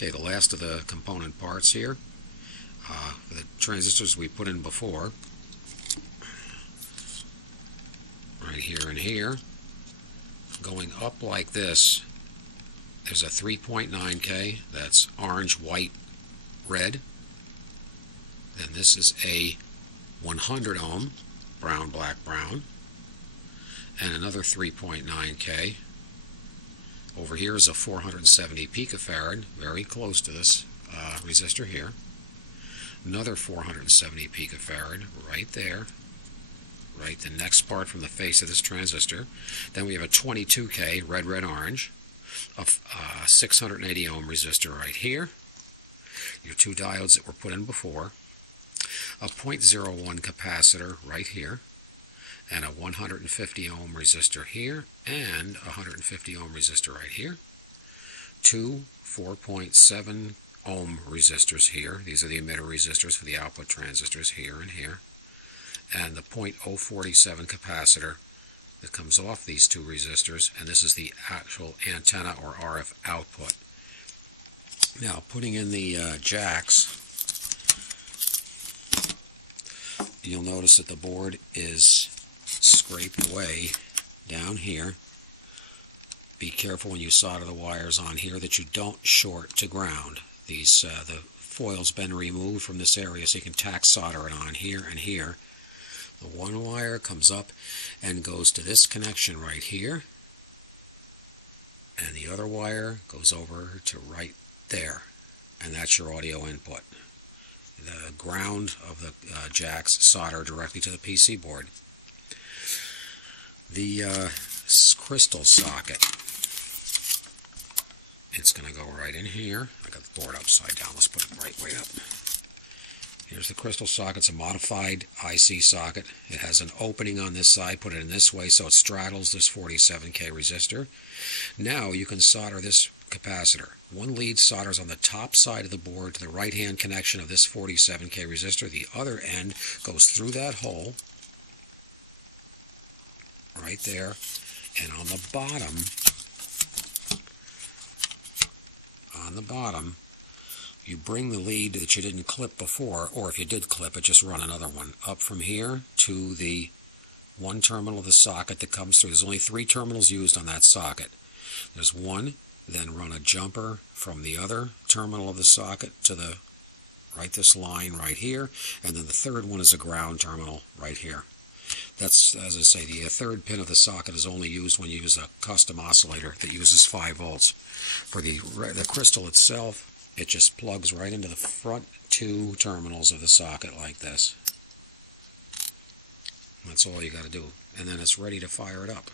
Okay, the last of the component parts here. The transistors we put in before, right here and here, going up like this. There's a 3.9K, that's orange, white, red. Then this is a 100 ohm, brown, black, brown, and another 3.9K. Over here is a 470 picofarad, very close to this resistor here. Another 470 picofarad right there, right the next part from the face of this transistor. Then we have a 22K, red, red, orange, a 680 ohm resistor right here. Your two diodes that were put in before. A 0.01 capacitor right here, and a 150 ohm resistor here, and a 150 ohm resistor right here. Two 4.7 ohm resistors here. These are the emitter resistors for the output transistors here and here. And the 0.047 capacitor that comes off these two resistors, and this is the actual antenna or RF output. Now, putting in the jacks, you'll notice that the board is scraped away down here. Be careful when you solder the wires on here that you don't short to ground. These the foil's been removed from this area, so you can tack solder it on here and here. The one wire comes up and goes to this connection right here, and the other wire goes over to right there, and that's your audio input. The ground of the jacks solder directly to the PC board. The crystal socket, it's going to go right in here. I got the board upside down. Let's put it the right way up. Here's the crystal socket. It's a modified IC socket. It has an opening on this side. Put it in this way so it straddles this 47K resistor. Now you can solder this capacitor. One lead solders on the top side of the board to the right-hand connection of this 47K resistor. The other end goes through that hole right there, and on the bottom, you bring the lead that you didn't clip before, or if you did clip it, just run another one up from here to the one terminal of the socket that comes through. There's only 3 terminals used on that socket. There's one, then run a jumper from the other terminal of the socket to the this line right here, and then the third one is a ground terminal right here. That's, as I say, the third pin of the socket is only used when you use a custom oscillator that uses 5 volts. For the crystal itself, it just plugs right into the front 2 terminals of the socket like this. That's all you got to do, and then it's ready to fire it up.